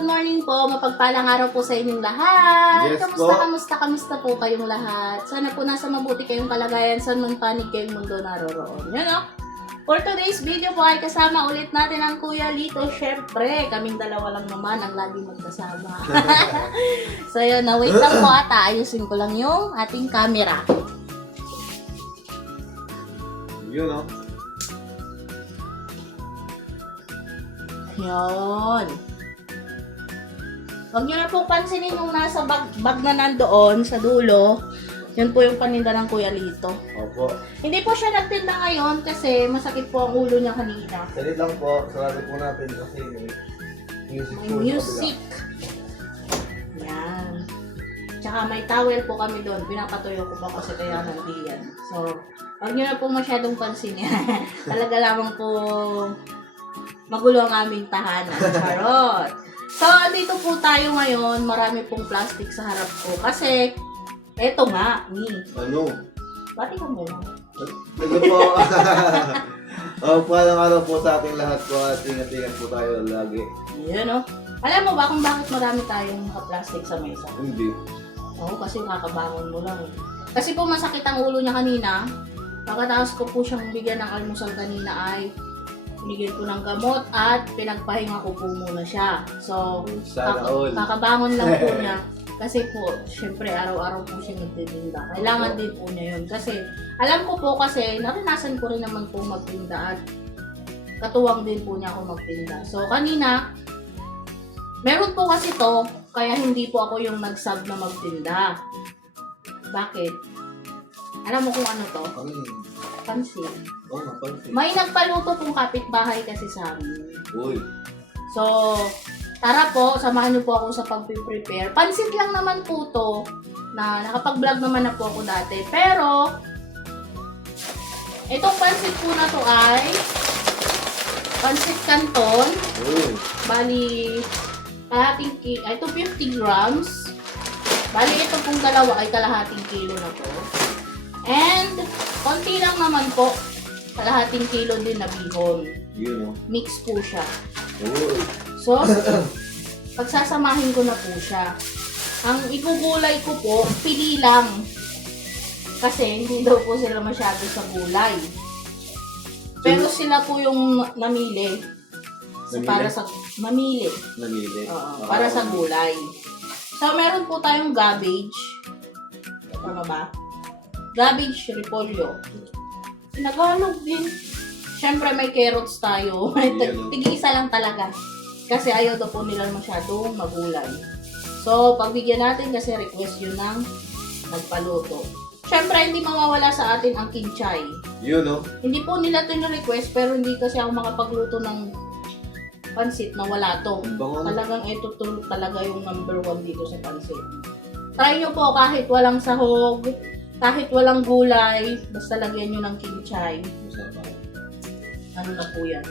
good morning po. Mapagpalang araw po sa inyong lahat. Yes Kamusta po kayong lahat? Sana po nasa mabuti kayong kalagayan saan man panig kayong mundo naroroon. Yun o. For today's video po ay kasama ulit natin ang Kuya Lito. Syempre, kaming dalawa lang naman ang lagi magkasama. So yun, wait lang po at ayusin ko lang yung ating camera. Yun o. Yun. Huwag nyo na pong pansinin yung nasa bag na nandoon sa dulo. Yun po yung paninda ng Kuya Lito. Opo. Hindi po siya nagtinda ngayon kasi masakit po ang ulo niya kanina. Salit lang po. Sarado po natin kasi may music May po sa music. Yan. Tsaka may towel po kami doon. Pinapatuyo ko pa kasi kaya nandiyan. So, huwag nyo na po masyadong pansinin. Talaga lamang po magulo ang aming tahanan. Charot! So, dito po tayo ngayon. Marami pong plastic sa harap ko. Kasi, eto nga, Ano? Bati ka muna. Ito po. Palang araw po sa ating lahat po at ingat-ingat po tayo lagi. Yan o. Alam mo ba kung bakit marami tayong naka-plastic sa mesa? Hindi. Oo, kasi kakabangon mo lang. Kasi po masakit ang ulo niya kanina. Pagkatapos ko po siyang bigyan ng almusal kanina ay binigyan ko ng gamot at pinagpahinga ko po muna siya. So, Sana all. kakabangon lang po niya. Kasi po, syempre, araw-araw po siya nagtitinda. Kailangan din po niya yun. Kasi, alam ko po kasi, naranasan ko rin naman po magtinda at katuwang din po niya ako magtinda. So, kanina, meron po kasi to, kaya hindi po ako yung nag-sub na magtinda. Bakit? Alam mo kung ano to? Ano yun? Pansit. Oh, napansin. May nagpaluto pong kapitbahay kasi sa amin. Uy. So, tara po, samahan niyo po ako sa pag-prepare. Pansit lang naman po to, na nakapag-vlog naman na po ako dati. Pero, itong pansit po na to ay pansit canton. Uy. Bali, ito 50 grams. Bali, ito pong dalawa ay kalahating kilo na po. And, konti lang naman po, kalahating kilo din na bihon. Yun o. Mix po siya. Uy. So, pagsasamahin ko na po siya. Ang igugulay ko po, pili lang. Kasi hindi daw po sila masyado sa gulay. Pero sila po yung namili. Namili? Para sa mamili. Namili. Oo, para sa gulay. So, meron po tayong cabbage. Tama ba? Cabbage repolyo. Sinagalog din. Siyempre may carrots tayo. Tig-isa lang talaga. Kasi ayaw daw po nila masyadong magulay. So, pagbigyan natin kasi request yun ng nagpaluto. Siyempre, hindi mawawala sa atin ang kinchay. Yun o. Hindi po nila ito request pero hindi kasi ako makapagluto ng pansit na wala to. Ang bango. Talagang ito talaga yung number 1 dito sa pansit. Try nyo po kahit walang sahog, kahit walang gulay, basta lagyan nyo ng kinchay. Masarap. Ano na po yan.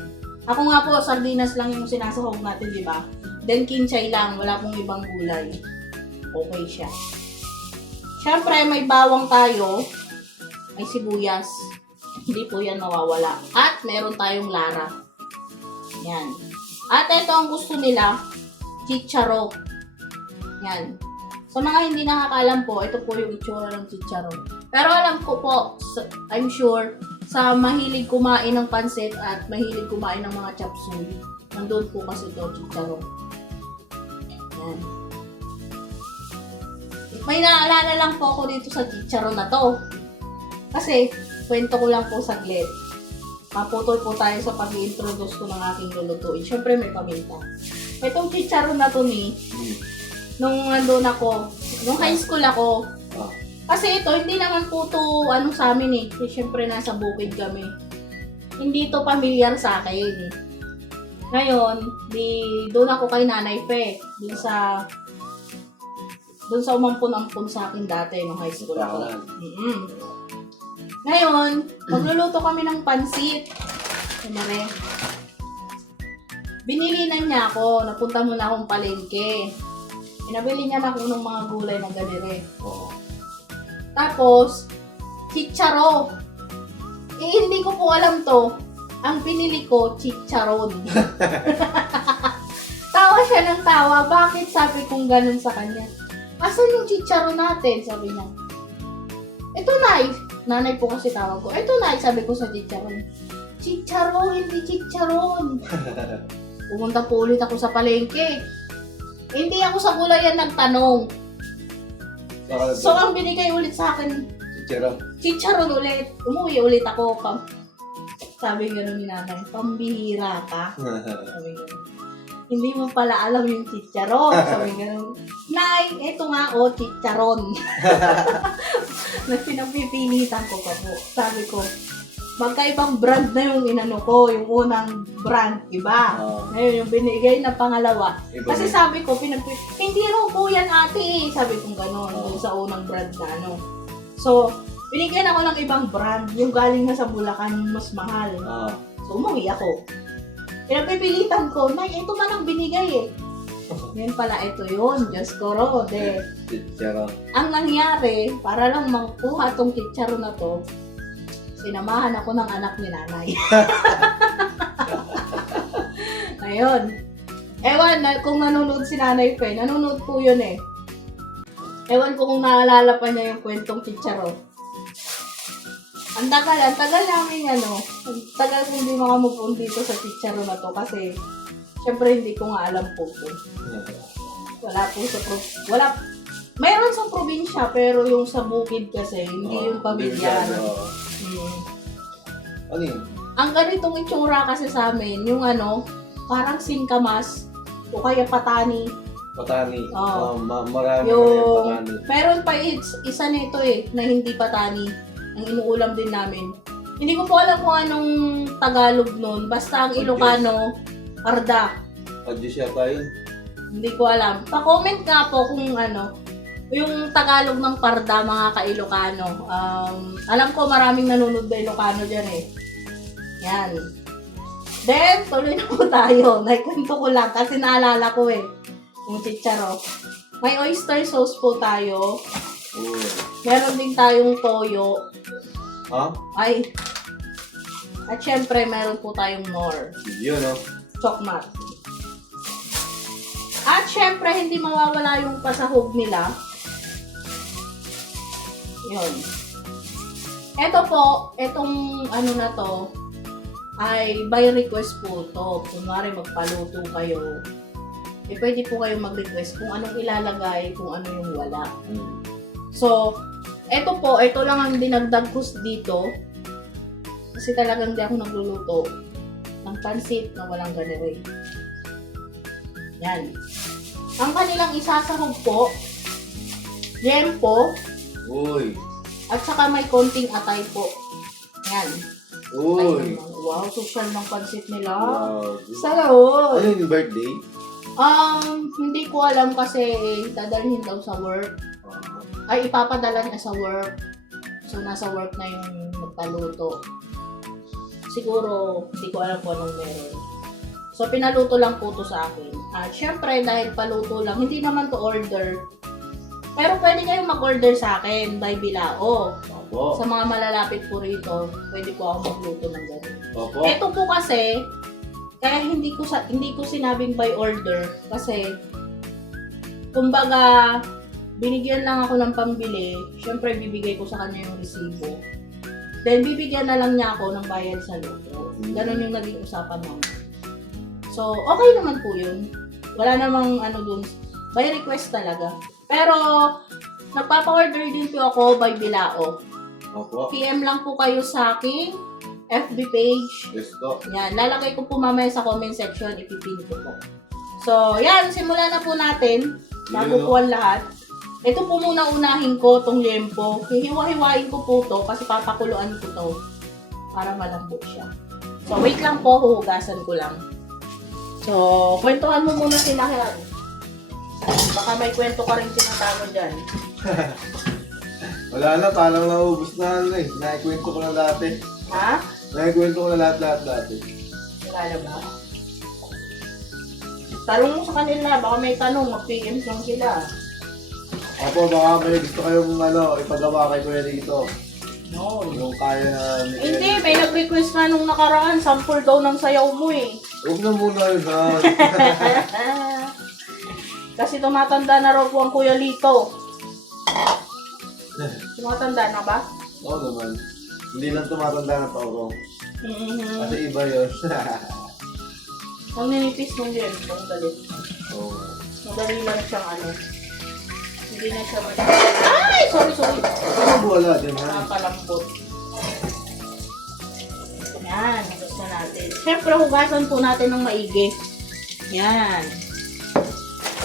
Ako nga po, sardinas lang yung sinasahog natin, di ba? Then kinchay lang, wala pong ibang gulay. Okay siya. Siyempre, may bawang tayo. May sibuyas. Hindi po yan mawawala. At meron tayong lara. Yan. At ito ang gusto nila, chicharo. Yan. Sa mga hindi nakakaalam po, ito po yung itsura ng chicharo. Pero alam ko po, I'm sure, sa mahilig kumain ng pansit at mahilig kumain ng mga chop suey, nandun po kasi ito, chicharo. Yan. May naalala lang po ako dito sa chicharo na to. Kasi, kwento ko lang po saglit. Maputol po tayo sa pag-i-introduce ko ng aking lulutuin. Siyempre may paminta. Itong chicharo na to nung nandun ako, nung high school ako, kasi ito, hindi naman po to ano sa amin eh. Kasi syempre nasa bukid kami. Hindi to familiar sa akin. Ngayon, doon ako kay Nanay Fe. Doon sa umampun-ampun sa akin dati nung high school ako. Ngayon, magluluto kami ng pansit. Kumare. Binili na niya ako. Napunta muna akong palengke. Pinabili niya na ako ng mga gulay na ganire. Oo. Tapos, chicharo. Hindi ko po alam to. Ang pinili ko, chicharon. Tawa siya siya ng tawa. Bakit? Sabi kong ganun sa kanya. Asan yung chicharon natin? Sabi niya. Ito, Nay. Nanay po kasi tawag ko. Ito, Nay. Sabi ko sa chicharon. Chicharon, hindi chicharon. Pumunta po ulit ako sa palengke. Hindi ako sa gulayan nagtanong. So, ang binigay ulit sa akin, chicharon ulit. Umuwi ulit ako. Sabi gano'n ni nanay, pambihira ka. Sabi gano'n. Hindi mo pala alam yung chicharon. Sabi gano'n. Nay, eto nga o, chicharon. Pinapipilitan ko pa po. Sabi ko, magkaibang brand na yung inano ko. Yung unang brand, iba. Ngayon, yung binigay na pangalawa. Kasi sabi ko, hindi raw po yan ate. Sabi ko gano'n, yung sa unang brand na ano. So, binigyan ako ng ibang brand. Yung galing na sa Bulacan, yung mas mahal. So, umuwi ako. Pinapipilitan ko, Nay, ito man ang binigay eh. Ngayon pala, ito yun. Diyos ko, Rode. Ang nangyari, para lang makuha tong chicharon na to, sinamahan ako ng anak ni nanay. Ayun. Ewan, kung nanonood si Nanay Pe, nanonood po yun eh. Ewan ko kung naalala pa niya yung kwentong chicharon. Ang tagal namin ang tagal kong hindi makamove on dito sa chicharon na to kasi syempre hindi ko nga alam po ito. Wala po sa mayroon sa probinsya pero yung sa bukid kasi hindi yung pamilyano. Ano yun? Ang ganitong itsura kasi sa amin, yung parang singkamas o kaya patani. Patani. Marami yung patani. Meron pa isa nito na hindi patani. Ang inuulam din namin. Hindi ko po alam kung anong Tagalog nun. Basta ang Ilocano, parda. Adjust yata yun. Hindi ko alam. Pa-comment nga po kung yung Tagalog ng parda, mga ka-Ilocano. Alam ko maraming nanonood na Ilocano dyan eh. Yan. Then, tuloy na po tayo. Naikwento ko lang kasi naalala ko yung chicharo. May oyster sauce po tayo. Meron din tayong toyo. Ay. At syempre, meron po tayong more. Yun, Chokmat. At syempre, hindi mawawala yung pasahog nila. Yun. Ito po, itong na to, ay by request po to. Kunwari magpaluto kayo, pwede po kayo mag-request kung anong ilalagay, kung ano yung wala. So, ito lang ang dinagdag ko dito. Kasi talagang di ako nagluluto ng pansit na walang ganere. Yan. Ang kanilang isasahog po, yempo, at saka may konting atay po. Yan. Wow, social ng pansit nila. Salaw. Ano yung birthday? Hindi ko alam kasi dadalhin daw sa work. Ay, ipapadala niya sa work. So, nasa work na yung nagpaluto. Siguro, hindi ko alam kung anong meron. So, pinaluto lang po to sa akin. At syempre, dahil paluto lang, hindi naman to order. Pero pwede kayong mag-order sa akin by Bilao. Sa mga malalapit po rito, pwede po ako magluto ng gano'n. Ito po kasi, kaya hindi ko sinabing by order kasi kumbaga binigyan lang ako ng pambili, syempre bibigay ko sa kanya yung resibo. Then bibigyan na lang niya ako ng bayad sa luto. Ganon yung naging usapan namin. So, okay naman po yun. Wala namang dun, by request talaga. Pero nagpapa-order din po ako by Bilao. PM lang po kayo sa aking FB page. Yan, lalagay ko po mamaya sa comment section, ipipin ko po. So, yan, simulan na po natin. Bago po ang lahat. Ito po muna unahin ko, tong lempo. Hihiwa-hiwain ko po to kasi papakuluan ko to para malambot siya. So, wait lang po, huhugasan ko lang. So, kwentuhan mo muna sila. Baka may kwento ka rin sinatago dyan. Wala na, parang naubos na Naikwento ko na dati. Ha? Naikwento ko na lahat dati. Wala na ba? Tanong mo sa kanila, baka may tanong, mag-PM lang sila. Opo, baka may gusto kayong ipagawa kay Kuya dito. No. Yung kaya na... Hindi, may nag-request nga nung nakaraan, sample daw ng sayaw mo eh. Huwag na muna yun, ha? Kasi tumatanda na raw po ang Kuya Lito. Tumatanda na ba? Oo naman. Hindi lang tumatanda na tao. Mm-hmm. Kasi iba yun. Ang ninipis ng ganito, ang galit. Oo. Madali lang siyang ano. Hindi na siya Ay! Sorry. Ano wala dyan ha? Nakapalambot. Yan, hugas na natin. Siyempre, hugasan po natin ng maigi. Yan.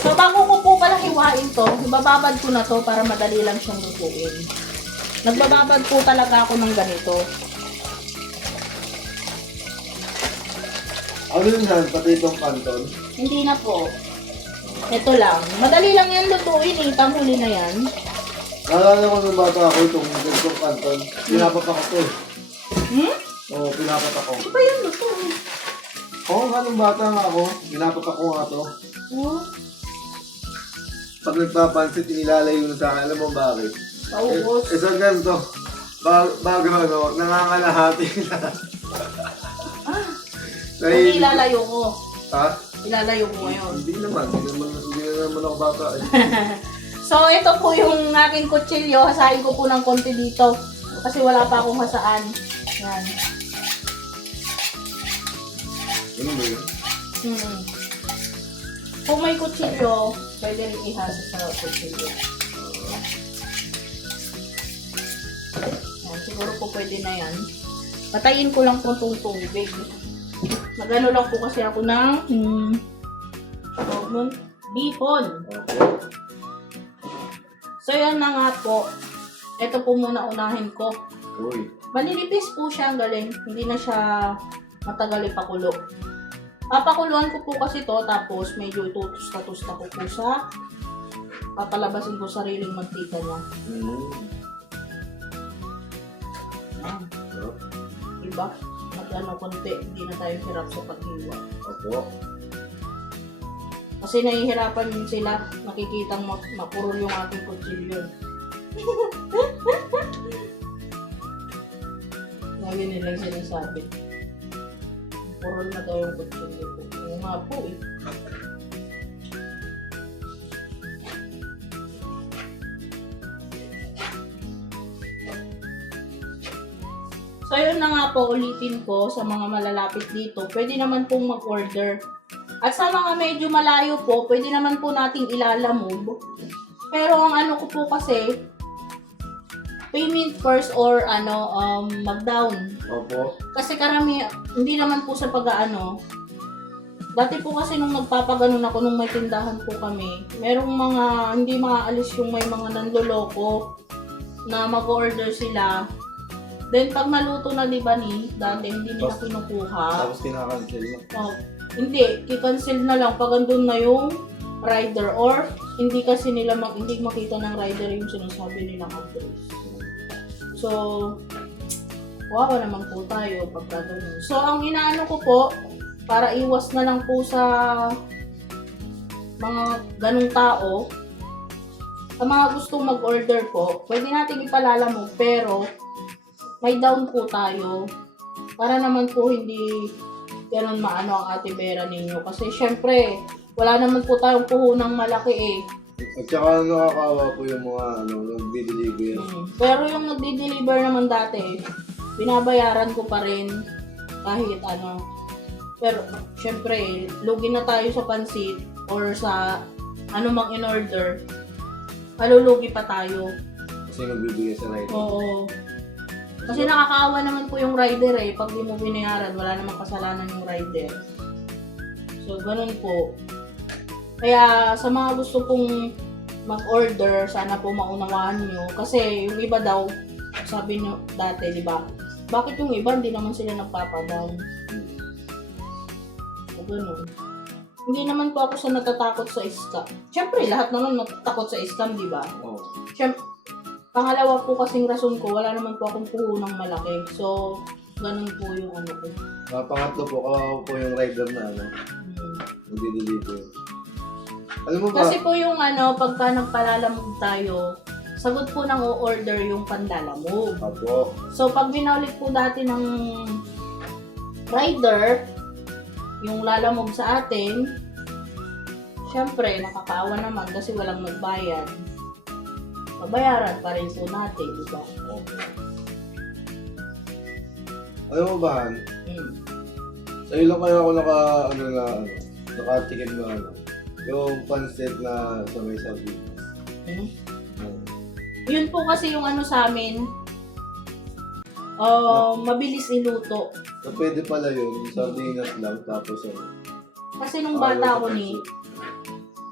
So, bago ko po pala hiwain to, ibababad ko na to para madali lang siyang lutuin. Nagbababad po talaga ako ng ganito. Ano yun yan? Pati itong kanton? Hindi na po. Ito lang. Madali lang yan lutuin eh. Panghuli na yan. Naalala ko nung bata ako itong ganitong kanton. Pinapat ako to eh. Hmm? Oo, pinapat ako. Ano ba yan lutuin? Oo nga, nung bata nga ako, pinapat ako nga to. Oh, Pag nagpapansit, inilalayo na sa akin. Alam mo bakit? paubos. Isa ganito. Bago ano, nangangalahati na. Ah, Dahil- hindi ilalayo ko. Ha? Ilalayo ko ngayon. Hindi naman ako bata eh. So, ito po yung aking kutsilyo. Hasain ko po ng konti dito. Kasi wala pa akong hasaan. Yan. Ano ba yun? Kung may kutsilyo, pwede rin ihasa sa kutsilyo. Yan, siguro po pwede na yan. Patayin ko lang po itong tubig. Magano lang po kasi ako ng bihon. Okay. So, yan na nga po. Ito po muna unahin ko. Uy. Maninipis po siya, ang galing. Hindi na siya matagal ipakulo. Papakuluan ko po kasi to, tapos medyo itutusta-tusta ko po sa papalabasin ko sariling mantika niya. Ayan. Diba? Mag-ano konti, hindi na tayo hirap sa paghiwa. Opo. Kasi nahihirapan din sila, nakikitang mapurol yung aking kutsilyo. Lagi nilang sinasabi. Purol na daw yung kutsilyo ko. Oo nga po eh. So yun na nga po, ulitin ko sa mga malalapit dito. Pwede naman pong mag-order. At sa mga medyo malayo po, pwede naman po nating ilalamove. Pero ang ano ko po kasi, payment first or mag-down. Opo. Kasi hindi naman po sa pag-ano. Dati po kasi nung nagpapaganon ako, nung may tindahan po kami, merong mga, hindi maaalis yung may mga nanloloko na mag-order sila. Then pag naluto na, di ba dati hindi nila kinukuha. Tapos kinakancel mo. Oh, hindi, kikancel na lang pag andun na yung rider or hindi kasi nila hindi makita ng rider yung sinasabi nilang address. So, wawa naman po tayo pagka ganun. So, ang inaano ko po, para iwas na lang po sa mga ganung tao, sa mga gustong mag-order po, pwede natin ipalala mo, pero may down po tayo para naman po hindi ganun maano ang ate Vera ninyo. Kasi syempre, wala naman po tayong puhunang malaki eh. At saka nakakawa po yung mga nagdi-deliver. Pero yung nagdi-deliver naman dati, binabayaran ko pa rin kahit ano. Pero syempre, lugi na tayo sa pansit or sa anumang in-order, malulugi pa tayo. Kasi nagbibigay sa rider. Oo. Kasi nakakaawa naman po yung rider eh. Pag di mo binayaran, wala namang kasalanan yung rider. So, ganun po. Kaya sa mga gusto pong mag-order, sana po maunawaan nyo. Kasi yung iba daw, sabi nyo dati, di ba? Bakit yung iba, hindi naman sila nagpapadown? So, ganun. Hindi naman po ako sa natatakot sa scam. Siyempre, lahat naman natatakot sa scam, di ba? Oo. Siyempre, pangalawa po kasing rason ko, wala naman po akong puhunang malaki. So, ganun po yung ano ko. Pangatlo po, kawawa po yung rider na nagdi-deliver. Alam mo ba? Kasi po yung pagka nagpalalamog tayo, sagot po ng o-order yung panlalamog. Opo. So, pag binaulit po dati ng rider, yung lalamog sa atin, syempre, nakakaawa naman kasi walang nagbayad. Babayaran pa rin po natin, di ba? Alam mo ba, Han? Hmm. Sa'yo lang kaya ako nakatikim na yung pancit na sa may sardinas. Hmm. Hmm. Yun po kasi yung ano sa amin, mabilis iluto. So, pwede pala yun, yung sardinas lang, tapos Kasi nung bata ko ni,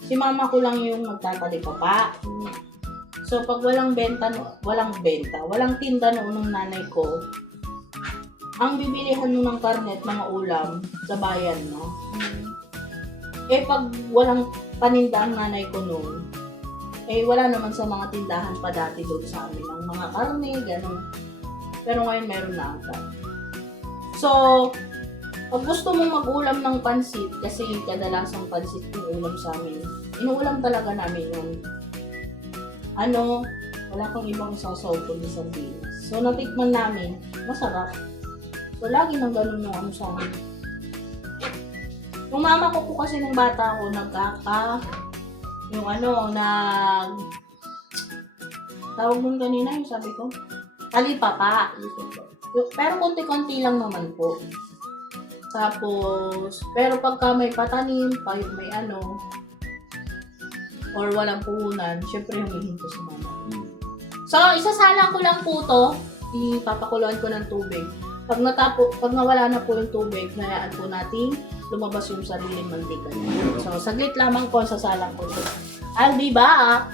si mama ko lang yung magtatalipapa. So, pag walang tinda noon ng nanay ko, ang bibilihan mo ng karne at mga ulam sa bayan, no? Eh, pag walang paninda ang nanay ko noon, eh, wala naman sa mga tindahan pa dati doon sa amin ng mga karne, gano'n. Pero ngayon meron na ata. So, pag gusto mong mag-ulam ng pansit, kasi kadalasang pansit yung ulam sa amin, inuulam talaga namin yung wala kang ibang sasaw kundi sardinas. So, natikman namin, masarap. So, lagi nang ganun yung sa amin. Yung mama ko po kasi nung bata ako, tawag nun kanina yung sabi ko, talipapa. Pero konti-konti lang naman po. Tapos, pero pagka may patanim, may or walang puhunan, syempre humihinto si mama. So, isasalang ko lang po to, ipapakuluan ko ng tubig. Pag nawala na po yung tubig, hayaan po natin lumabas yung sariling mantika. So, saglit lamang po, sasalang ko to. I'll be back!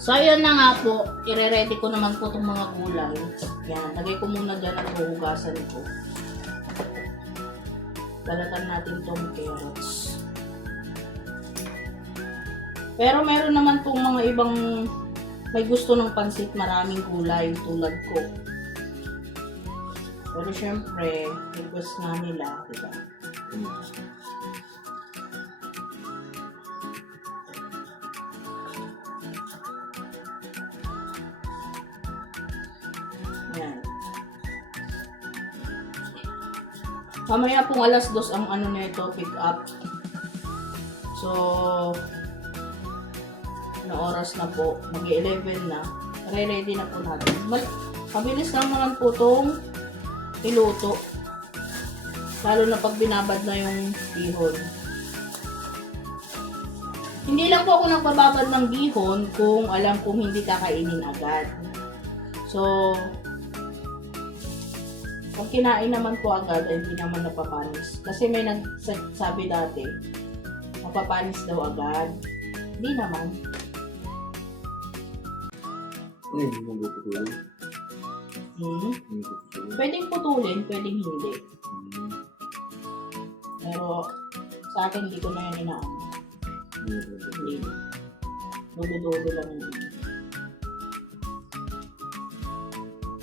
So, ayun na nga po, ire-ready ko naman po itong mga gulay. Yan, lagay ko muna dyan at huhugasan ko. Balatan natin itong carrots. Pero meron naman pong mga ibang may gusto ng pansit, maraming gulay tulad ko. Pero syempre, request nga nila, diba? Yan. Mamaya pong 2:00 ang nito, pick up. So, na oras na po, mag-11 na, ready na po natin. Mabilis lang naman po itong iluto. Lalo na pag binabad na yung bihon. Hindi lang po ako nagbababad ng bihon kung alam kong hindi kakainin agad. So, pag kinain naman po agad, ay hindi naman napapanis. Kasi may nagsabi dati, napapanis daw agad. Hindi naman. Hindi mo putulin. Pwedeng putulin, pwedeng hindi. Pero sa akin, hindi ko na yan inaano. Hindi. Dudo-dudo lang yun.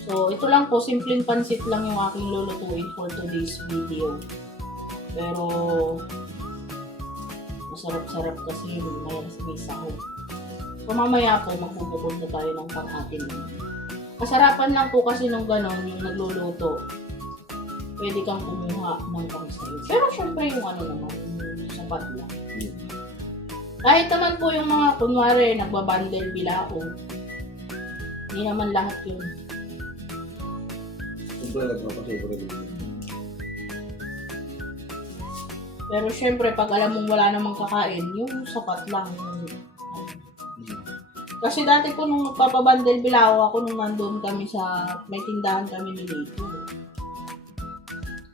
So, ito lang po, simpleng pansit lang yung aking lulutuin for today's video. Pero, masarap-sarap kasi may sahog. So, mamaya po, magbubukod na tayo ng pang-atin. Kasarapan lang po kasi nung ganon, yung nagluluto, pwede kang kumuha ng pang-sayo. Pero syempre yung naman, yung sapat lang. Kahit naman po yung mga, kunwari, nagbabundle bilao, hindi naman lahat yun. Siyempre, nagpapasobra din. Pero syempre, pag alam mong wala namang kakain, yung sapat lang. Kasi dati ko nung magpapabandel bilao ako nung nandun kami may tindahan kami ni Lito.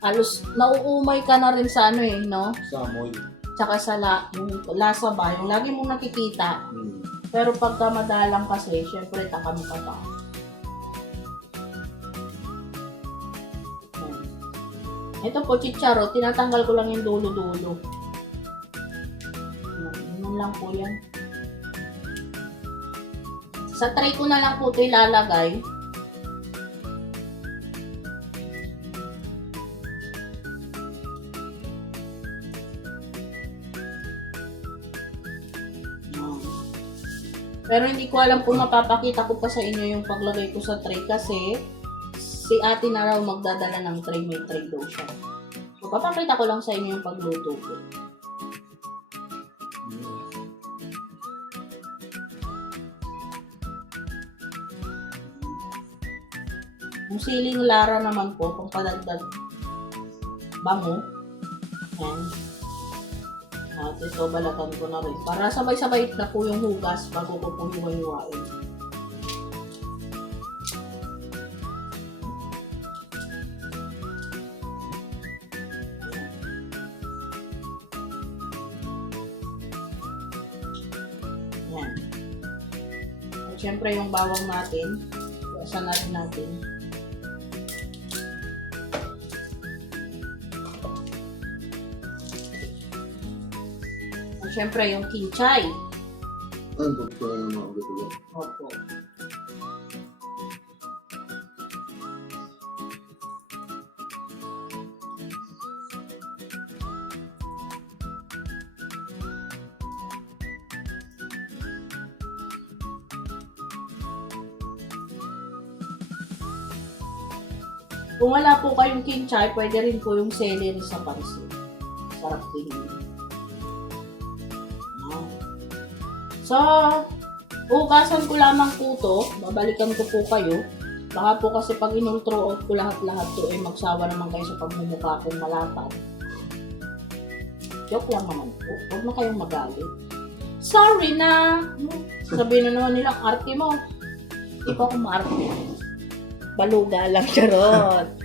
Halos nauumay ka na rin sa no? Sa amoy. Tsaka sa yung lasa ba, yung lagi mong nakikita. Pero pagka madalang kasi, syempre takam ka pa. Ito po, chicharo, tinatanggal ko lang yung dulo-dulo. Yun lang po yan. Sa tray ko na lang po ito ilalagay. Pero hindi ko alam kung mapapakita ko pa sa inyo yung paglagay ko sa tray kasi si ate na raw magdadala ng tray, may tray daw siya. So, papakita ko lang sa inyo yung pagluto ko. Yung siling lara naman po, kung padagdag bango. Ayan. At ito, balatan ko na rin. Para sabay-sabay na po yung hugas bago ko po hiwa-hiwain. Ayan. At syempre yung bawang natin, iwasan na rin natin. At syempre yung kinchay. Ano po ito yung mga gutulo? Opo. Kung wala po kayong kinchay, pwede rin po yung celery sa pansit. Sarap din yun. Ayan. So, hugasan ko lamang po to. Babalikan ko po kayo. Baka po kasi pag inultro out ko lahat-lahat to, magsawa naman kayo sa pagmumukha kong malapad. Joke lang naman po. Huwag na kayong magalit. Sorry na! Sabihin na naman nilang arte mo. Hindi pa ako maarte. Baluga lang, charot.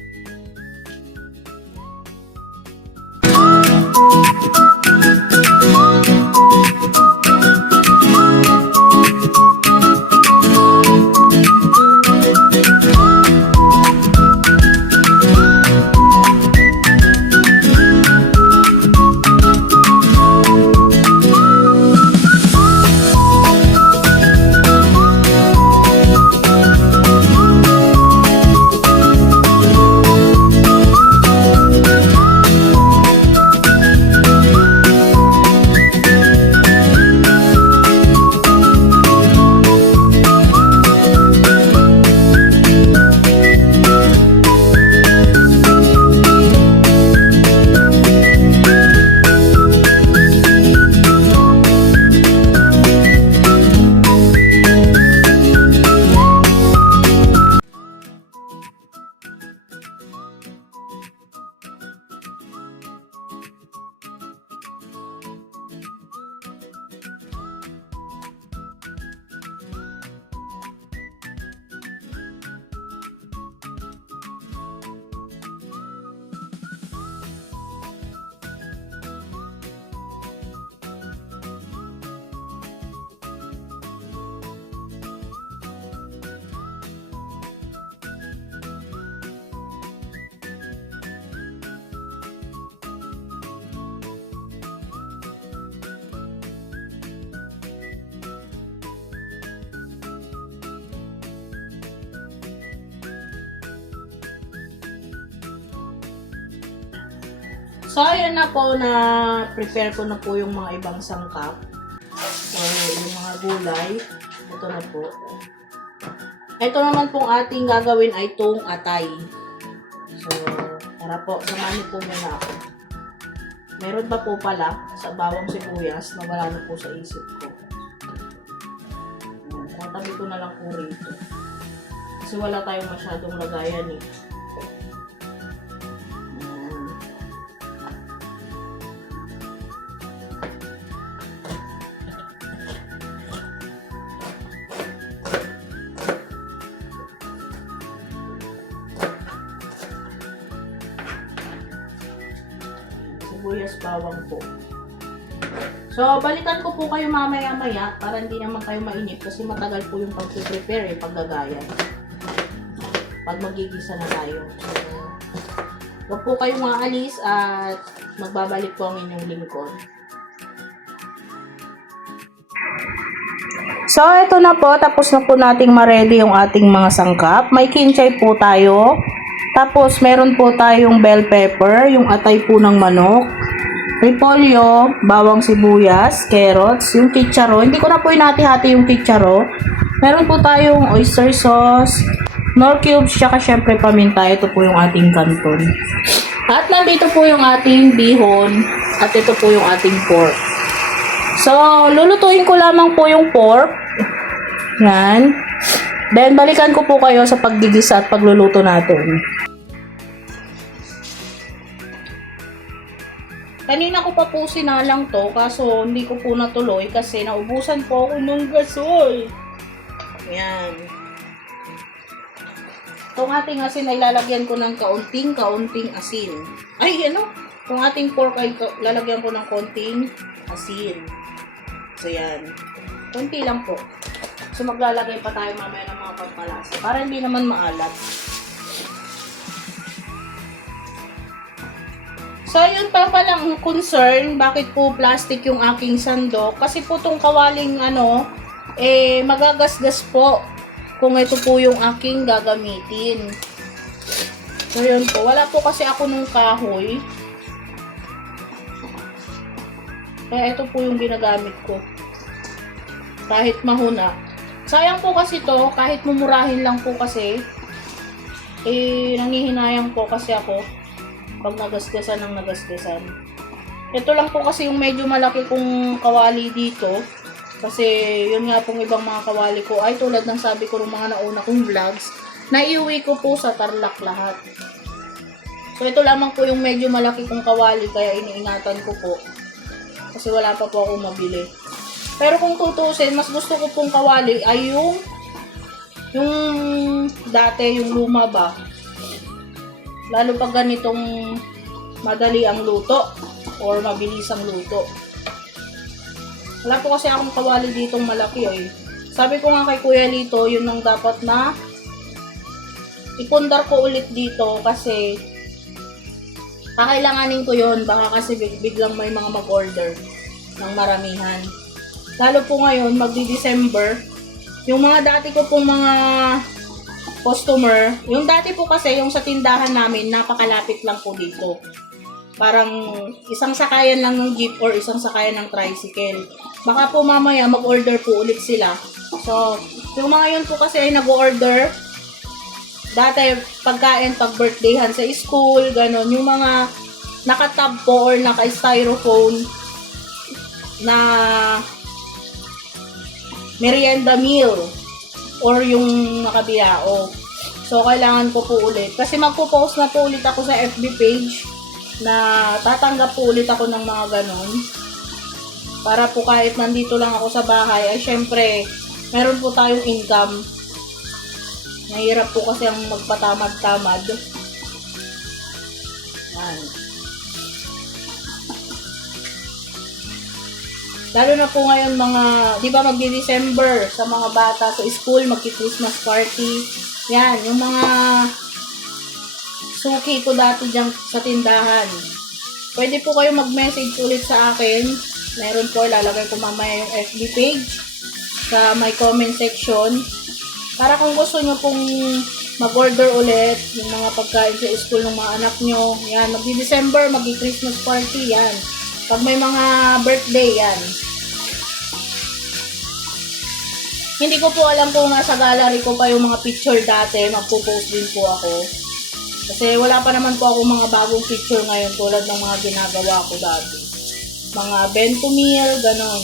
So, ayan na po na prepare ko na po yung mga ibang sangkap. So, yung mga gulay. Ito na po. Ito naman pong ating gagawin ay itong atay. So, tara po, samahan niyo po muna ako. Meron pa po pala sa bawang sibuyas na wala na po sa isip ko. Tatabi ko na lang po rito. Kasi wala tayong masyadong lagayan eh. Sibuyas, bawang po. So, balikan ko po kayo mamaya-maya para hindi naman kayo mainip kasi matagal po yung pag-prepare eh, paggagaya. Pag magigisa na tayo. So, huwag po kayong maalis at magbabalik po ang inyong lingkod. So, ito na po. Tapos na po nating ma-ready yung ating mga sangkap. May kinchay po tayo. Tapos, meron po tayong bell pepper, yung atay po ng manok, repolyo, bawang sibuyas, carrots, yung chicharo. Hindi ko na po inati-hati yung chicharo. Meron po tayong oyster sauce, nor cubes, tsaka syempre paminta. Ito po yung ating canton. At nandito po yung ating bihon, at ito po yung ating pork. So, lulutuin ko lamang po yung pork. Yan. Then, balikan ko po kayo sa paggigisa at pagluluto natin. Kanina ko pa po sinalang to, kaso hindi ko po natuloy kasi naubusan po ako ng gasol. Yan. Itong ating asin ay lalagyan ko ng kaunting asin. Ay, ano? Itong ating pork ay lalagyan ko ng konting asin. So, yan. Konti lang po. So, maglalagay pa tayo mamaya ng mga pampalasa para hindi naman maalat. So, yun pa palang concern, bakit po plastic yung aking sandok. Kasi po itong kawaling magagasgas po kung ito po yung aking gagamitin. So, yun po. Wala po kasi ako nung kahoy. Kaya ito po yung ginagamit ko. Kahit mahuna. Sayang po kasi to, kahit mumurahin lang po kasi, nangihinayang po kasi ako pag nagasgasan ng nagasgasan. Ito lang po kasi yung medyo malaki kong kawali dito. Kasi yun nga pong ibang mga kawali ko ay tulad ng sabi ko ng mga nauna kong vlogs, naiuwi ko po sa Tarlac lahat. So ito lamang po yung medyo malaki kong kawali kaya iniingatan ko po. Kasi wala pa po akong mabili. Pero kung tutusin, mas gusto ko pong kawali ay yung dati, yung luma ba. Lalo pag ganitong madali ang luto or mabilis ang luto. Wala po kasi akong kawali ditong malaki eh. Sabi ko nga kay Kuya Lito, yun ang dapat na ipundar ko ulit dito kasi kakailanganin ko yun. Baka kasi biglang may mga mag-order ng maramihan. Lalo po ngayon, magdi-December, yung mga dati ko pong mga customer, yung dati po kasi, yung sa tindahan namin, napakalapit lang po dito. Parang isang sakayan lang ng jeep or isang sakayan ng tricycle. Baka po mamaya mag-order po ulit sila. So, yung mga yun po kasi ay nag-order. Dati, pagkain, pag birthdayhan sa school, ganon. Yung mga nakatab po or naka-styrofoam na merienda meal or yung nakabiao. So, kailangan ko po ulit. Kasi magpo-post na po ulit ako sa FB page na tatanggap po ulit ako ng mga ganon. Para po kahit nandito lang ako sa bahay, ay syempre, meron po tayong income. Nahirap po kasi ang magpatamad-tamad. Yan. Lalo na po ngayon mga, di ba magdi-December sa mga bata sa school, magki-Christmas party. Yan, yung mga suki ko dati dyan sa tindahan. Pwede po kayo mag-message ulit sa akin. Meron po, ilalagay ko mamaya yung FB page sa my comment section. Para kung gusto nyo pong mag-order ulit yung mga pagkain sa school ng mga anak nyo. Yan, magdi-December, magki-Christmas party. Yan. Pag may mga birthday, yan. Hindi ko po alam kung nasa gallery ko pa yung mga picture dati. Magpo-post din po ako. Kasi wala pa naman po ako mga bagong picture ngayon tulad ng mga ginagawa ko dati. Mga bento meal, ganon.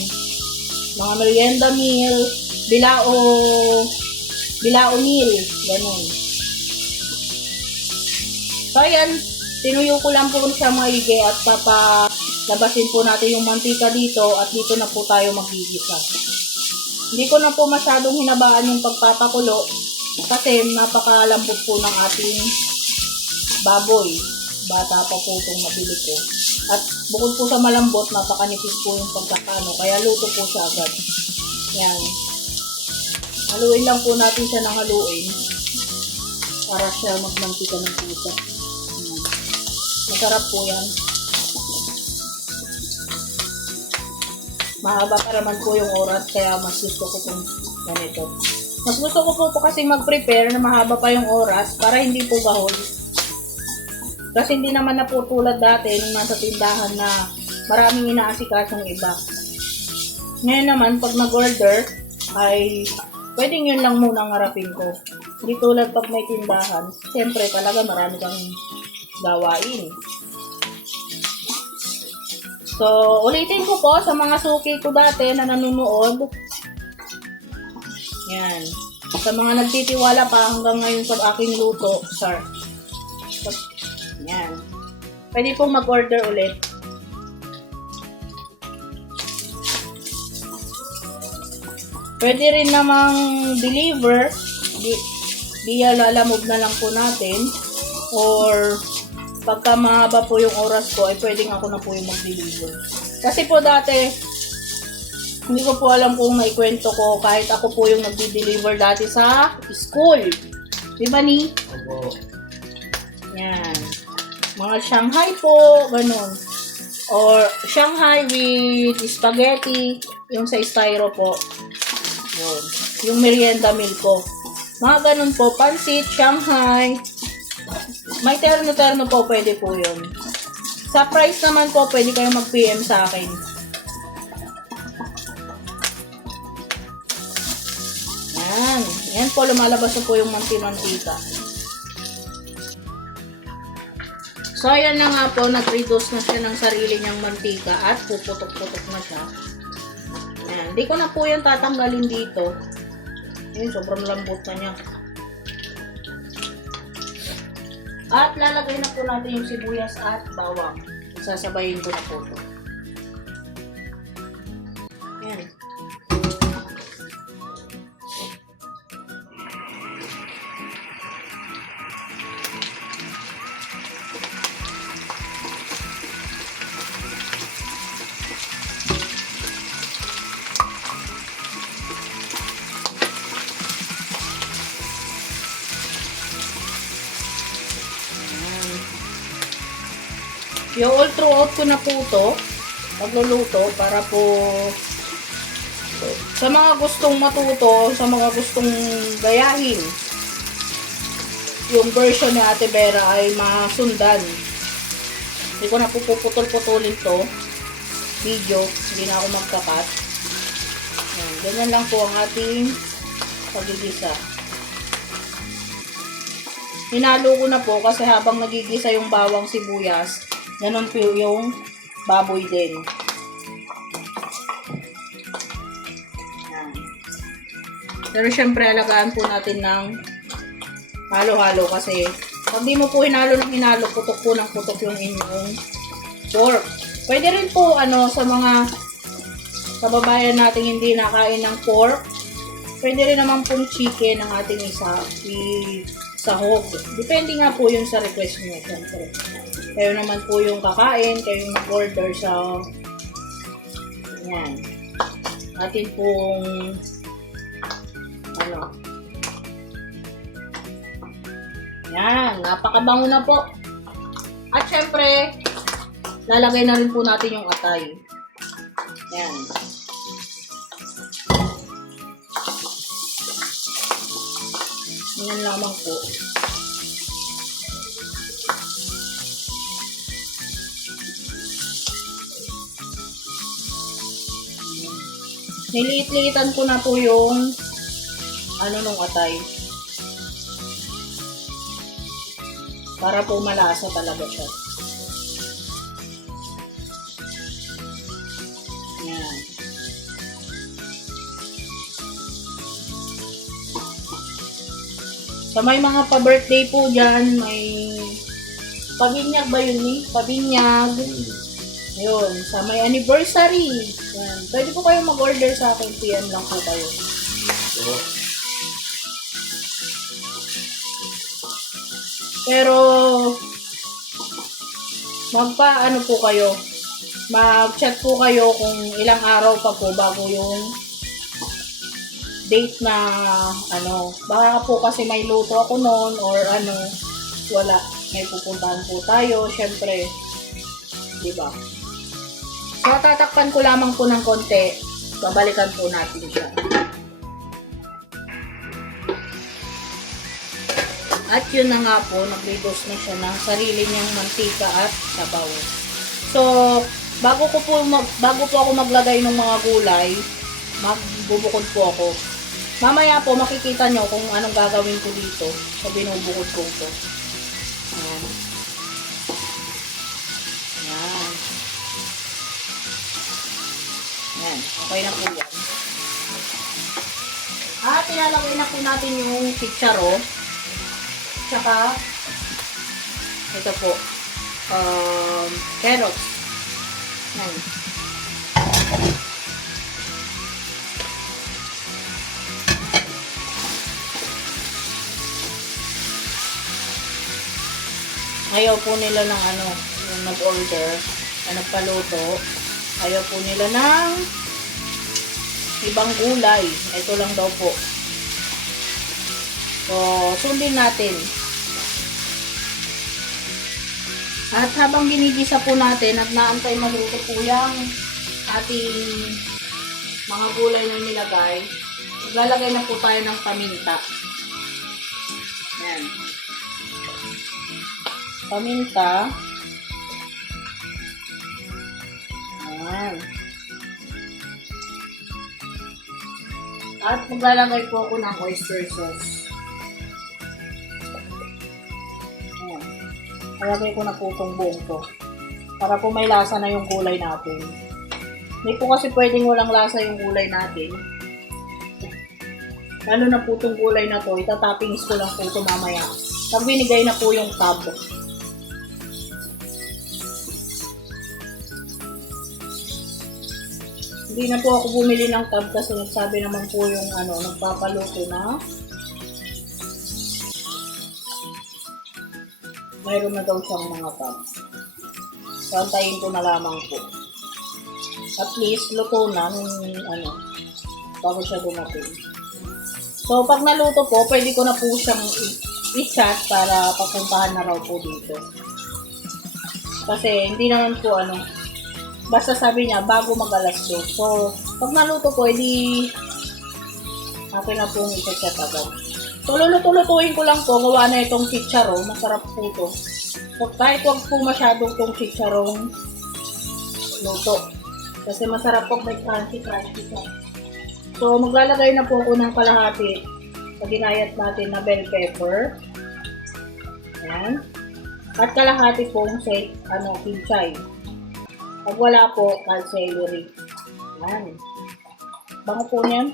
Mga merienda meal, bilao meal, ganon. So, ayan. Tinuyo ko lang po siya maigi at papalabasin po natin yung mantika dito at dito na po tayo magigisa. Hindi ko na po masyadong hinabaan yung pagpapakulo kasi napakalambot po ng ating baboy. Bata pa po itong nabili ko. At bukod po sa malambot, napakanipis po yung pagkakano. Kaya luto po siya agad. Yan. Haluin lang po natin siya ng haluin para siya magmantika ng pusa. Masarap po yan. Mahaba pa naman po yung oras kaya mas gusto ko pong ganito. Mas gusto ko po kasi mag-prepare na mahaba pa yung oras para hindi po gahol. Kasi hindi naman na po tulad dati nung nasa tindahan na maraming inaasikasong iba. Ngayon naman, pag nag-order, ay pwedeng yun lang munang harapin ko. Hindi tulad pag may tindahan, siyempre talaga marami kang gawain. So, ulitin ko po sa mga suki ko dati na nanonood. Yan. Sa mga nagtitiwala pa hanggang ngayon sa aking luto, sir. Yan. Pwede pong mag-order ulit. Pwede rin namang deliver. Via Lalamove na lang po natin. Or pagka mahaba po yung oras ko, ay pwedeng ako na po yung mag-deliver. Kasi po dati, hindi ko po alam kung naikwento ko kahit ako po yung nagdi-deliver dati sa school. Di ba ni? Opo. Yan. Mga Shanghai po, ganun. Or Shanghai with spaghetti, yung sa styro po. Yun. Yung merienda meal po. Mga ganun po, pansit, Shanghai. May terno-terno po, pwede po yun. Sa price naman po, pwede kayo mag-PM sa akin. Yan. Yan po, lumalabas na po yung manti-mantika. So, ayan na nga po, nag-reduce na siya ng sarili niyang mantika at puputok-putok na siya. Yan. Hindi ko na po yan tatanggalin dito. Yun, sobrang lambot na niya. At lalagay na po natin yung sibuyas at bawang. Sasabayin ko na po ito. Yan. Yung all throughout ko na po ito, pagluluto, para po sa mga gustong matuto, sa mga gustong gayahin, yung version ni Ate Vera ay masundan. Hindi ko na po puputol-putulin to video, hindi na ako magkakat. Ganyan lang po ang ating pagigisa. Hinalo ko na po kasi habang nagigisa yung bawang sibuyas, ganun po yung baboy din. Yan. Pero syempre, alagaan po natin ng halo-halo kasi pag di mo po hinalo ng hinalo, putok po ng putok yung inyong pork. Pwede rin po sa mga kababayan natin hindi nakain ng pork, pwede rin naman pong chicken ang ating sahog. Depende nga po yun sa request nyo. Syempre. Kayo naman po yung kakain, kayo yung mag-order sa yan. Atin pong yan, napakabango na po. At syempre, lalagay na rin po natin yung atay. Yan. Yan lamang po. Niliit-liitan ko na po yung nung atay. Para po malasa talaga siya. Yan. Sa may mga pa-birthday po dyan, may pabinyag ba yun eh? Pabinyag. Yun, sa may anniversary. Yan. Pwede po kayong mag-order sa akin. PM lang po kayo. Pero, po kayo. Mag-chat po kayo kung ilang araw pa po bago yung date na baka po kasi may luto ako noon or wala. May pupuntahan po tayo. Syempre, diba? So, tatakpan ko lamang po ng konti. Babalikan po natin siya. At yun na nga po, nag-reduce na siya ng sarili niyang mantika at sabaw. So, bago po ako maglagay ng mga gulay, magbubukod po ako. Mamaya po, makikita nyo kung anong gagawin ko dito sa binubukod ko ito. Ayan. Ayan. Ayan. Okay na po yan. At ilalagay na po natin yung chicharo. Tsaka, ito po, carrots. Yan. Ayaw po nila ng yung nag-order, na nagpaluto. Ayaw po nila ng ibang gulay. Ito lang daw po. So, sundin natin. At habang ginigisa po natin at naantay maluto po yung ating mga gulay na nilagay, maglalagay na po tayo ng paminta. Yan. Paminta. Ayan. At maglalagay po ako ng oyster sauce. Ayan. Lalagay ko na po itong buong to. Para po may lasa na yung gulay natin. Hindi po kasi pwedeng walang lasa yung gulay natin. Lalo na po itong gulay na to, itatappings ko lang po ito mamaya. Pag binigay na po yung tab. Hindi na po ako bumili ng tab kasi nagsabi naman po yung nagpapaluto na. Mayroon na daw siyang mga tab. Santayin ko na lamang po. At least, luto na nung bago siya dumating. So, pag naluto po, pwede ko na po siyang i-chat para papuntahan na raw po dito. Kasi, hindi naman po basta sabi niya, bago mag-alas 2. So, pag naluto po, edi okay na pong i-chat agad. So, luluto-lutuin ko lang po, gawa na itong chicharo. Masarap po ito. So, kahit wag po masyadong itong chicharong luto. Kasi masarap po may crunchy-crunchy siya. So, maglalagay na po ako ng kalahati sa ginayat natin na bell pepper. Ayan. At kalahati pong kinchay. Pag wala po, cal celery. Ayan. Bango po niyan.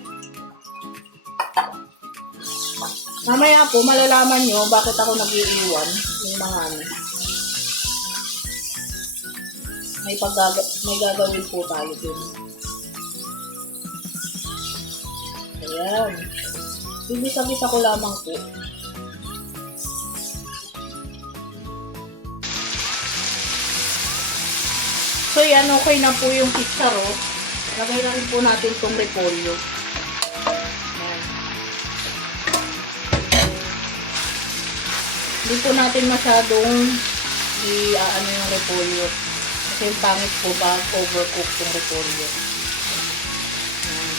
Mamaya po, malalaman nyo bakit ako nag-iiwan yung mga may gagawin po tayo din. Ayan. Bibisa-bisa ko lamang po. So yan, okay na po yung chicharo. Lagay na rin po natin itong repolyo. Ayan. Hindi po natin masyadong yung repolyo. Kasi yung pangit po ba overcook yung repolyo. Ayan.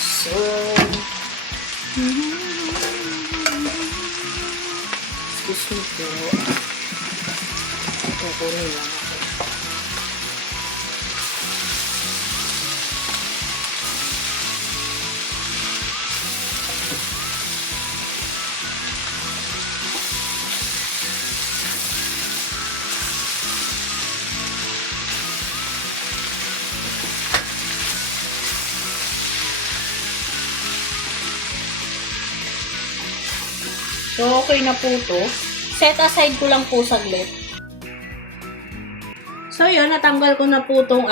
So, excuse me po. Kukunin lang ako. So, okay na po to. Set aside ko lang po saglit. So, yun. Natanggal ko na po itong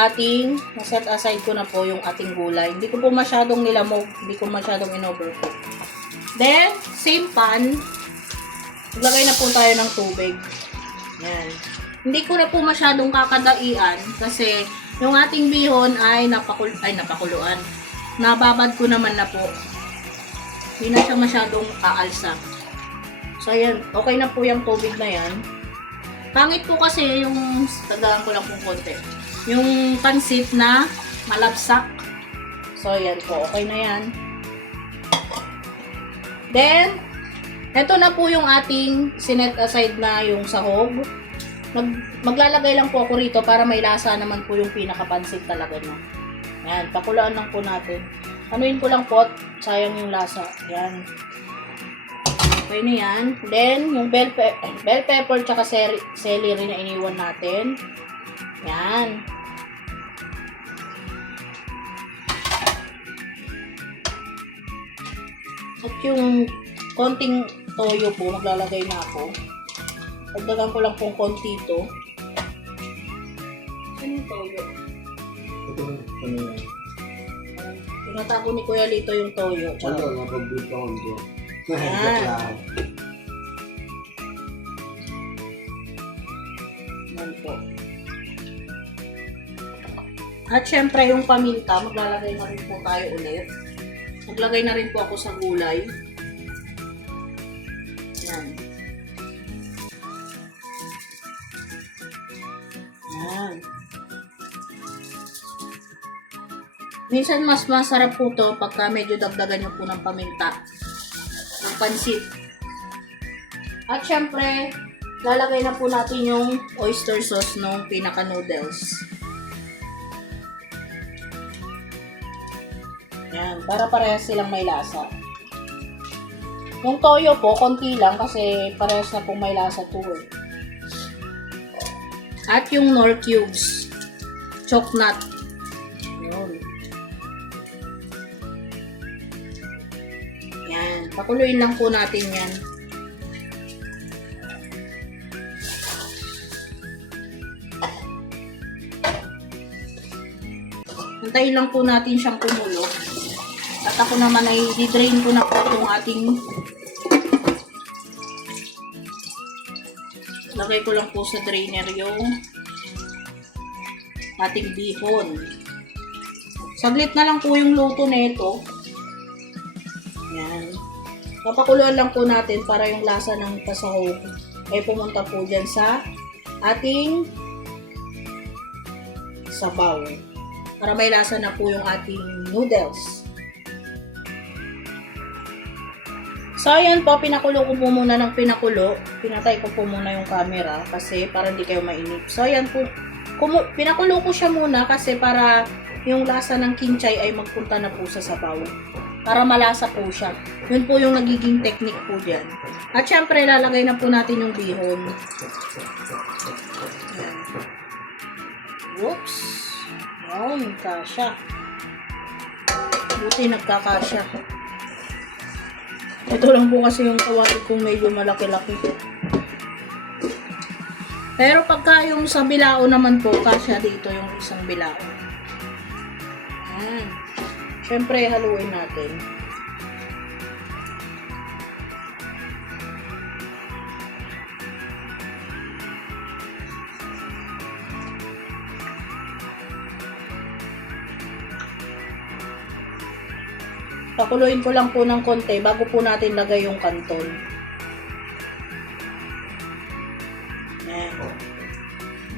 set aside ko na po yung ating gulay. Hindi ko po masyadong nilamog. Hindi ko masyadong in-overcook. Then, same pan. Maglagay na po tayo ng tubig. Yan. Hindi ko na po masyadong kakadaian kasi yung ating bihon ay napakuluan. Nababad ko naman na po. Hindi na siya masyadong aalsa. So, ayan. Okay na po yung tubig na yan. Pangit po kasi yung, tagaan ko lang po konti, yung pansit na malapsak. So, ayan po. Okay na yan. Then, eto na po yung ating sinet aside na yung sahog. Maglalagay lang po ako rito para may lasa naman po yung pinakapansit talaga na. Ayan. Pakulaan lang po natin. Anuin ko lang po. Sayang yung lasa. Ayan. Okay na yan. Then, yung bell pepper tsaka celery na iniwan natin. Yan. At yung konting toyo po, maglalagay na ako. Dagdagan ko lang pong konti ito. Ano yung toyo? Ito, ano yan? Pinatako ni Kuya Lito yung toyo. Ano, napag-build ako nito. Yan. Yan po. At syempre yung paminta, maglalagay na rin po tayo ulit. Maglagay na rin po ako sa gulay. Yan. Yan. Minsan mas masarap po to pagka medyo dagdagan nyo po ng paminta. Ng pansit. At syempre, lalagay na po natin yung oyster sauce ng pinaka-noodles. Yan, para parehas silang may lasa. Yung toyo po, konti lang kasi parehas na po may lasa to eh. At yung nor cubes, chocolate. Yun. Yan, pakuluin lang po natin yan. Antayin lang po natin siyang kumulo. At ako naman ay di-drain ko na po yung ating lagay ko lang po sa drainer yung ating bihon. Saglit na lang po yung luto nito. Yan. Papakuluan lang po natin para yung lasa ng pasahog ay pumunta po dyan sa ating sabaw. Para may lasa na po yung ating noodles. So, ayan po, pinakulo ko po muna ng pinakulo. Pinatay ko po muna yung camera kasi para hindi kayo mainip. So, ayan po, pinakulo ko siya muna kasi para yung lasa ng kinchay ay magpunta na po sa sabaw. Para malasa po siya. Yun po yung nagiging technique po dyan. At syempre, lalagay na po natin yung bihon. Ayan. Whoops! Wow, kasya. Buti nagkakasya. Ito lang po kasi yung kawali kong medyo malaki-laki. Pero pagka yung sa bilao naman po, kasya dito yung isang bilao. Ayan. Siyempre, haluin natin. Pakuluin ko lang po ng konti bago po natin lagay yung kanton. Ayan.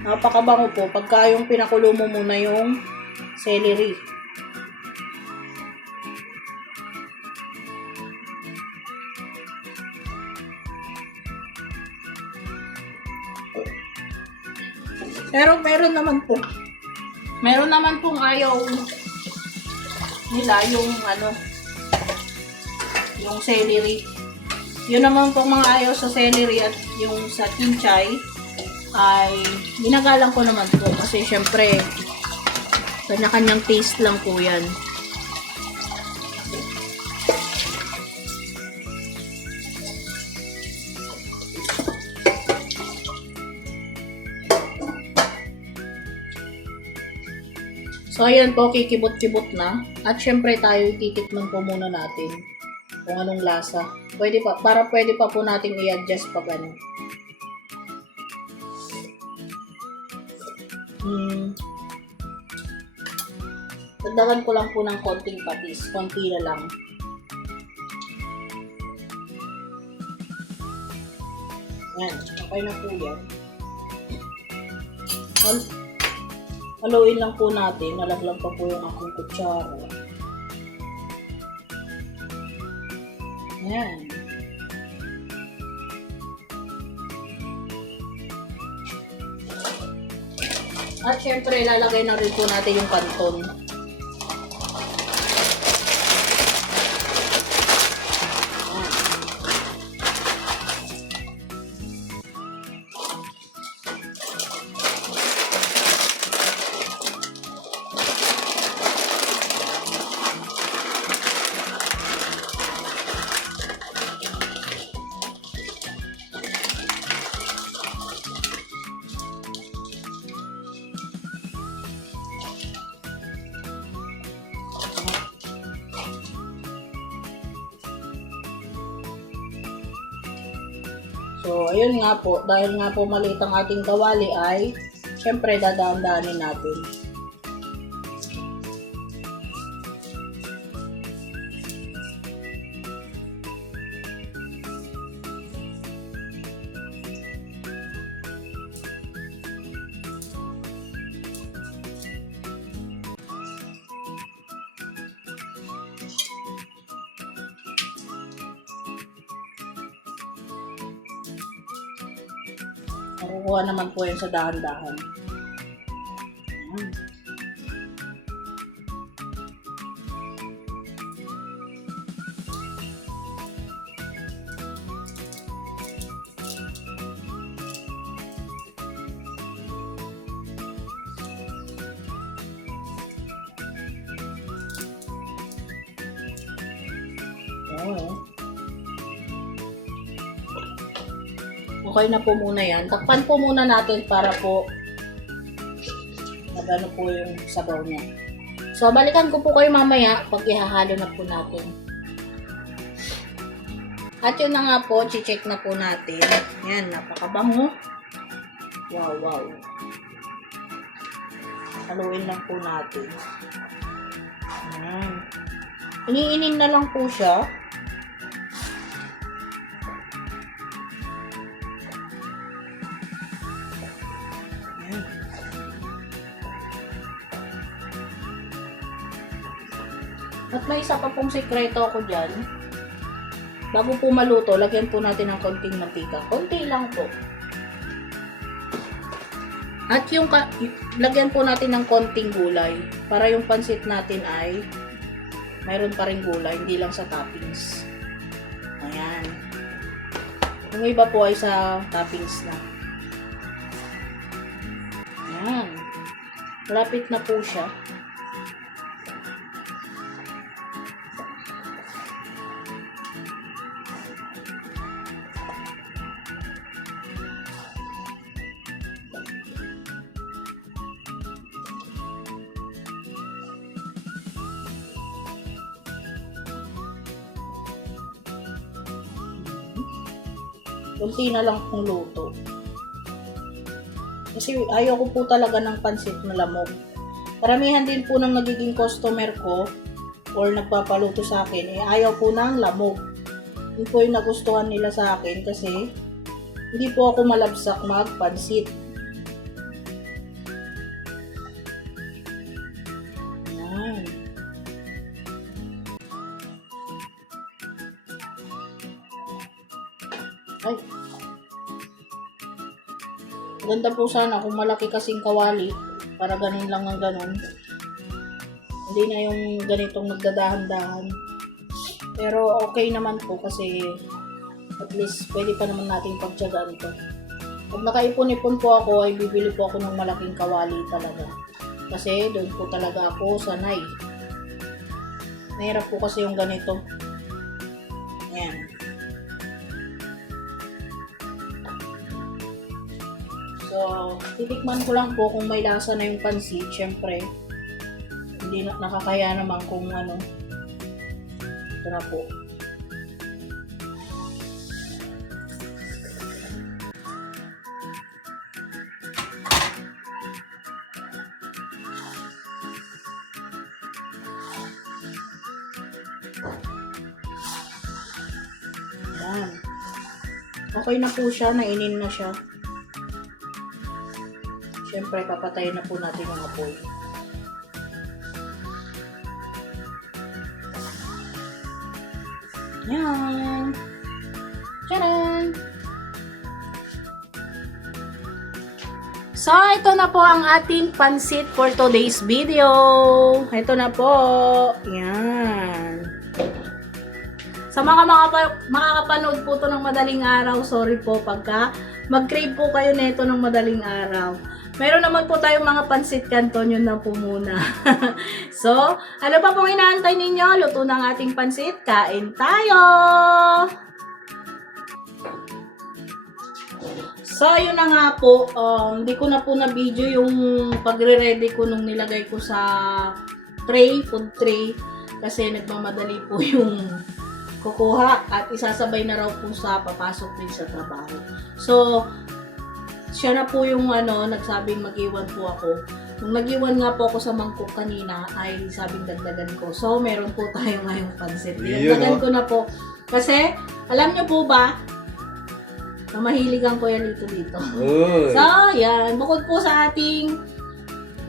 Napakabango po pagka yung pinakulo mo muna yung celery. Pero meron naman pong ayaw nila yung yung celery. Yun naman pong mga ayaw sa celery at yung sa kinchay ay ginagalang ko naman po kasi syempre kanya-kanyang taste lang po yan. So, ayan po, kikibot-kibot na. At syempre tayo, titikman po muna natin kung anong lasa. Pwede pa, para pwede pa po natin i-adjust pag ano. Dagdagan ko lang po ng konting patis. Konti na lang. Ayan, okay na po yan. Haluin lang po natin. Nalaglag pa po yung aking kutsara. Ayan. At syempre, lalagay na rin po natin yung kanton. Ayan. So, ayun nga po, dahil nga po maliit ang ating kawali ay, syempre, dadaan-daanin natin. Makukuha naman po yan sa dahan-dahan. Ayan. Ayan. Okay na po muna yan. Takpan po muna natin para po magano po yung sabaw niya. So, balikan ko po kayo mamaya pag ihahalo na po natin. At yun na nga po, check na po natin. Yan, napakabango. Wow, wow. Haluin lang po natin. Yan. Iniinim na lang po siya. At may isa pa pong sekreto ako dyan. Bago po maluto, lagyan po natin ng konting mantika. Konti lang po. At yung lagyan po natin ng konting gulay. Para yung pansit natin ay mayroon pa rin gulay, hindi lang sa toppings. Ayan. Yung iba po ay sa toppings na. Ayan. Malapit na po siya. Kunti na lang pong luto. Kasi ayaw ko po talaga ng pansit na lamog. Karamihan din po ng nagiging customer ko or nagpapaluto sa akin, ayaw po ng lamog. Yun po yung nagustuhan nila sa akin kasi hindi po ako malabsak magpansit. Ayan. Ay. Ganda po sana kung malaki kasing kawali para ganun lang ang ganun. Hindi na yung ganitong nagdadahan-dahan. Pero okay naman po kasi at least pwede pa naman nating pagtiyagaan ito. Pag nakaipon-ipon po ako ay bibili po ako ng malaking kawali talaga. Kasi doon po talaga ako sanay. Mahirap po kasi yung ganito. Ayan. So, titikman ko lang po kung may lasa na yung pansit. Siyempre, hindi na nakakaya naman kung ano. Ito na po. Ayan. Okay na po siya. Nainin na siya. Siyempre, papatayin na po natin yung apoy. Yan. Tcharan! So, ito na po ang ating pansit for today's video. Ito na po. Yan. Sa mga makakapanood po to ng madaling araw, sorry po pagka mag-crave po kayo nito ng madaling araw. Meron naman po tayong mga pansit canton, yun na po muna. So, ano pa pong inaantay ninyo? Luto ng ating pansit. Kain tayo! So, yun na nga po. Hindi ko na po na-video yung pagre-ready ko nung nilagay ko sa tray, food tray. Kasi nagmamadali po yung kukuha at isasabay na raw po sa papasok din sa trabaho. So, siya na po yung nagsabing mag-iwan po ako. Nung nag-iwan nga po ako sa mangkok kanina, ay sabing dagdagan ko. So, meron po tayo ngayong pansit. Dagdagan ko na po. Kasi, alam niyo po ba, na mahilig ang Kuya Lito dito. Uy. So, yan. Bukod po sa ating,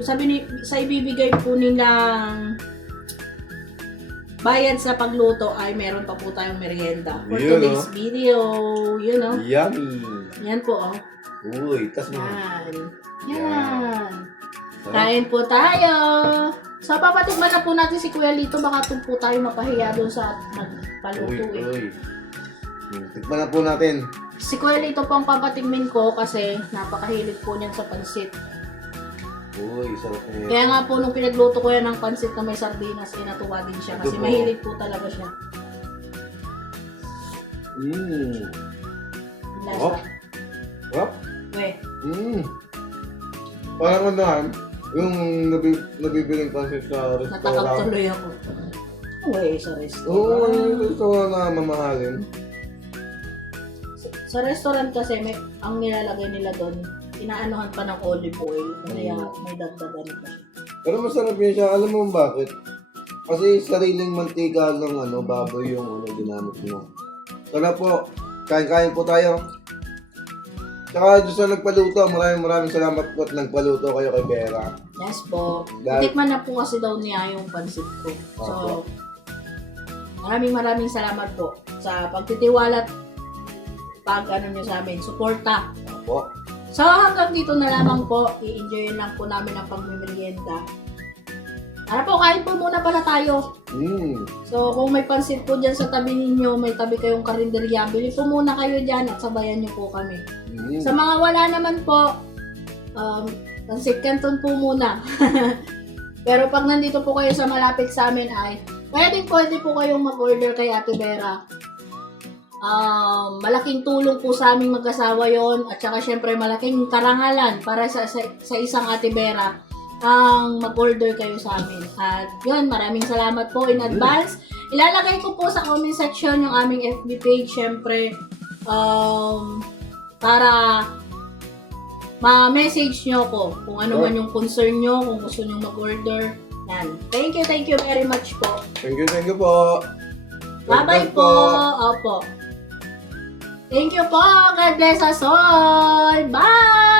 sa ibibigay po nilang bayad sa pagluto, ay meron pa po tayong merienda. For Yun, today's video, yun o. Yummy. Yan po o. Uy, tas mo. Yan. Yan. Kain po tayo. So, papatikman na po natin si Kuya Lito. Baka doon po tayo mapahiya doon sa nagpaluto eh. Uy. Tikman na po natin. Si Kuya Lito po ang papatikmin ko kasi napakahilig po niyan sa pansit. Uy, sarap na yan. Kaya nga po nung pinagluto ko yan ng pansit na may sardinas, inatuwa din siya kasi Ito po. mahilig po talaga siya. Lasa. Oh. Sarap. Weh. Parang yung nabibiling pansit sa Natakap restaurant. tuloy ako. Weh, sa Oo, restaurant. yung restaurant na mamahalin. Sa restaurant kasi ang nilalagay nila doon, inaanuhan pa ng olive oil. Kaya may dagdagan pa siya. Pero masarap yun siya. Alam mo bakit? Kasi sariling mantika ng baboy yung ginamit mo. Sana po, kain-kain po tayo. Tsaka doon sa nagpaluto, maraming salamat po at nagpaluto kayo kay Vera. Yes po. Dahil- Tikman na po kasi daw niya yung pansit ko. So, maraming salamat po sa pagtitiwala at nyo sa amin. Suporta. Opo. So, hanggang dito na lamang po. I-enjoy lang po namin ang pagmimerienda. Tara po, kain po muna pala tayo. So, kung may pansit po dyan sa tabi ninyo, may tabi kayong karinderya, bili po muna kayo dyan at sabayan nyo po kami. Sa mga wala naman po, pansit canton po muna. Pero pag nandito po kayo sa malapit sa amin ay, pwede po kayong mag-order kay Ate Vera. Malaking tulong po sa aming mag-asawa yon at saka syempre malaking karangalan para sa isang Ate Vera ang mag-order kayo sa amin. At yun, maraming salamat po in advance. Ilalagay ko po sa comment section yung aming FB page, syempre, para ma-message nyo ko kung ano man yung concern nyo, kung gusto nyo mag-order. Yan. Thank you very much po. Thank you po. Bye-bye po. Opo. Thank you po. God bless us all. Bye!